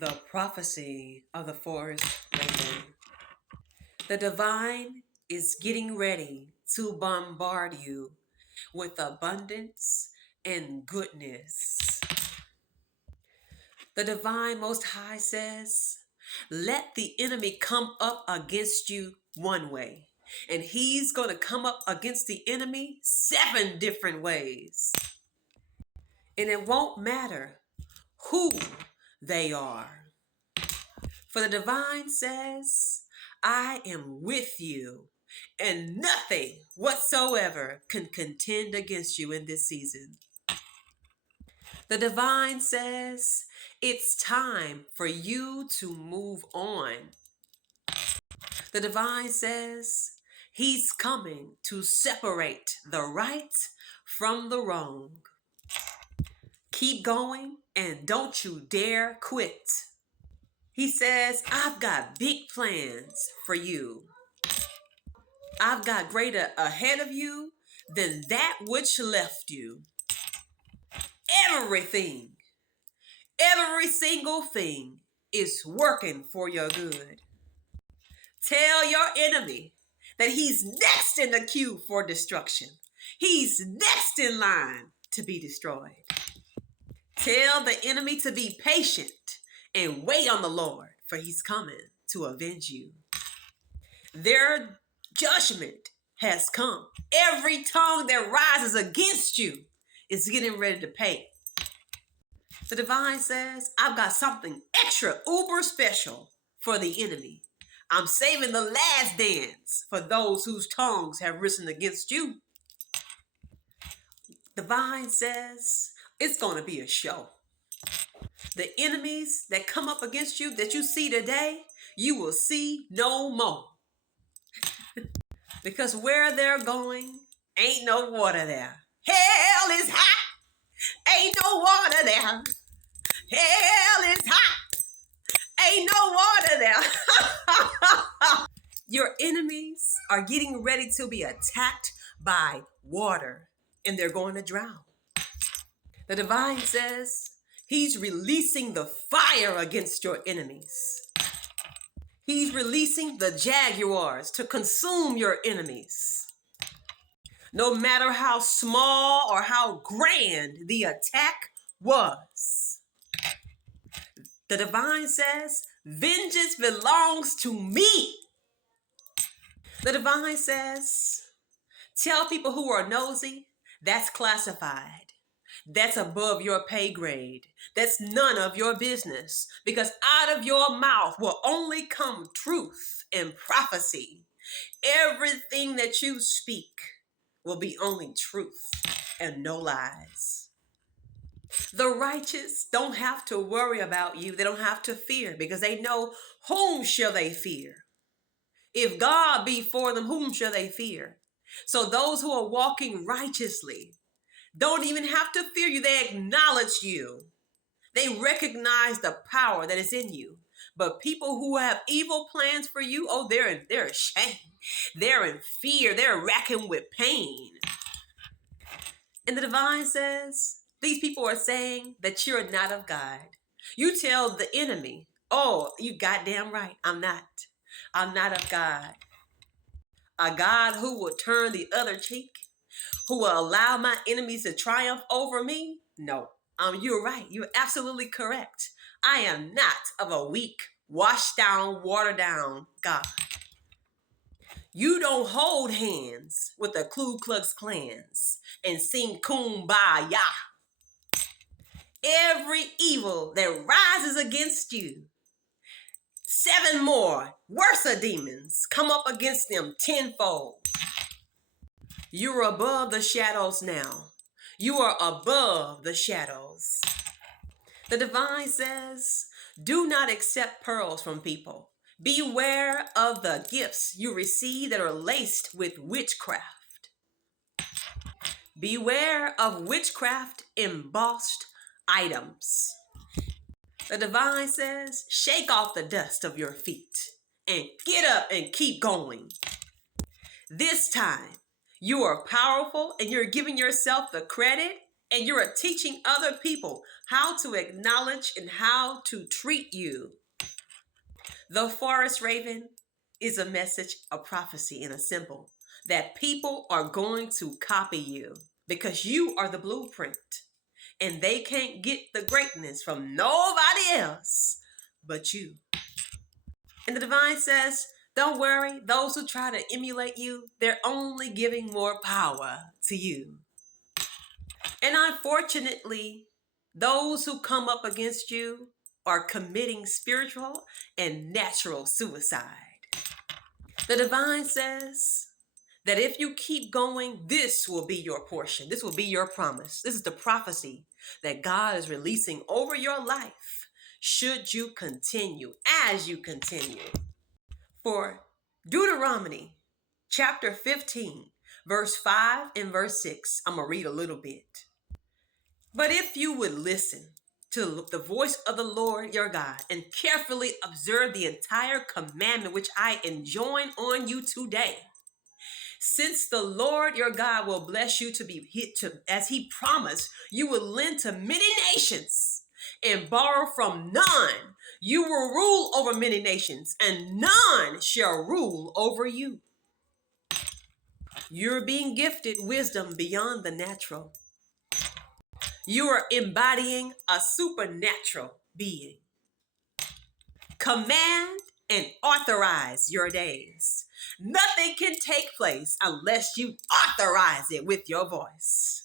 The prophecy of the forest raven. The divine is getting ready to bombard you with abundance and goodness. The divine Most High says, let the enemy come up against you one way, and he's going to come up against the enemy 7 different ways. And it won't matter who they are. For the divine says, I am with you, and nothing whatsoever can contend against you in this season. The divine says, it's time for you to move on. The divine says, he's coming to separate the right from the wrong. Keep going and don't you dare quit. He says, I've got big plans for you. I've got greater ahead of you than that which left you. Everything, every single thing is working for your good. Tell your enemy that he's next in the queue for destruction. He's next in line to be destroyed. Tell the enemy to be patient and wait on the Lord, for he's coming to avenge you. Their judgment has come. Every tongue that rises against you is getting ready to pay. The divine says, I've got something extra, uber special for the enemy. I'm saving the last dance for those whose tongues have risen against you. Divine says, it's going to be a show. The enemies that come up against you that you see today, you will see no more. Because where they're going, ain't no water there. Hell is hot. Ain't no water there. Hell is hot. Ain't no water there. Your enemies are getting ready to be attacked by water, and they're going to drown. The divine says he's releasing the fire against your enemies. He's releasing the jaguars to consume your enemies. No matter how small or how grand the attack was. The divine says, vengeance belongs to me. The divine says, tell people who are nosy, that's classified. That's above your pay grade. That's none of your business. Because out of your mouth will only come truth and prophecy. Everything that you speak will be only truth and no lies. The righteous don't have to worry about you. They don't have to fear because they know whom shall they fear. If God be for them, whom shall they fear? So those who are walking righteously don't even have to fear you. They acknowledge you. They recognize the power that is in you. But people who have evil plans for you, oh, they're ashamed. They're in fear. They're racking with pain. And the divine says, these people are saying that you're not of God. You tell the enemy, oh, you goddamn right, I'm not. I'm not of God. A God who will turn the other cheek, who will allow my enemies to triumph over me? No, you're right. You're absolutely correct. I am not of a weak, washed down, watered down God. You don't hold hands with the Ku Klux Klans and sing Kumbaya. Every evil that rises against you, 7 more worse demons come up against them tenfold. You're above the shadows now. You are above the shadows. The divine says, do not accept pearls from people. Beware of the gifts you receive that are laced with witchcraft. Beware of witchcraft embossed items. The divine says, shake off the dust of your feet and get up and keep going. This time, you are powerful and you're giving yourself the credit and you are teaching other people how to acknowledge and how to treat you. The forest raven is a message, a prophecy, and a symbol that people are going to copy you because you are the blueprint, and they can't get the greatness from nobody else but you. And the divine says, don't worry, those who try to emulate you, they're only giving more power to you. And unfortunately, those who come up against you are committing spiritual and natural suicide. The divine says that if you keep going, this will be your portion. This will be your promise. This is the prophecy that God is releasing over your life should you continue, as you continue. For Deuteronomy chapter 15, verse 5 and verse 6, I'm going to read a little bit. But if you would listen to the voice of the Lord your God and carefully observe the entire commandment which I enjoin on you today, since the Lord your God will bless you to be hit to, as he promised, you will lend to many nations and borrow from none. You will rule over many nations, and none shall rule over you. You're being gifted wisdom beyond the natural. You are embodying a supernatural being. Command and authorize your days. Nothing can take place unless you authorize it with your voice.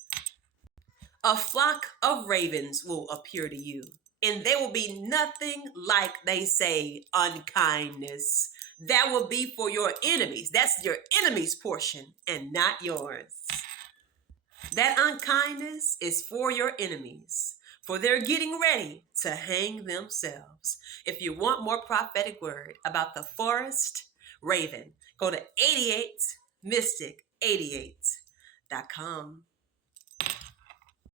A flock of ravens will appear to you, and there will be nothing like, they say, unkindness. That will be for your enemies. That's your enemy's portion and not yours. That unkindness is for your enemies, for they're getting ready to hang themselves. If you want more prophetic word about the forest raven, go to 88mystic88.com.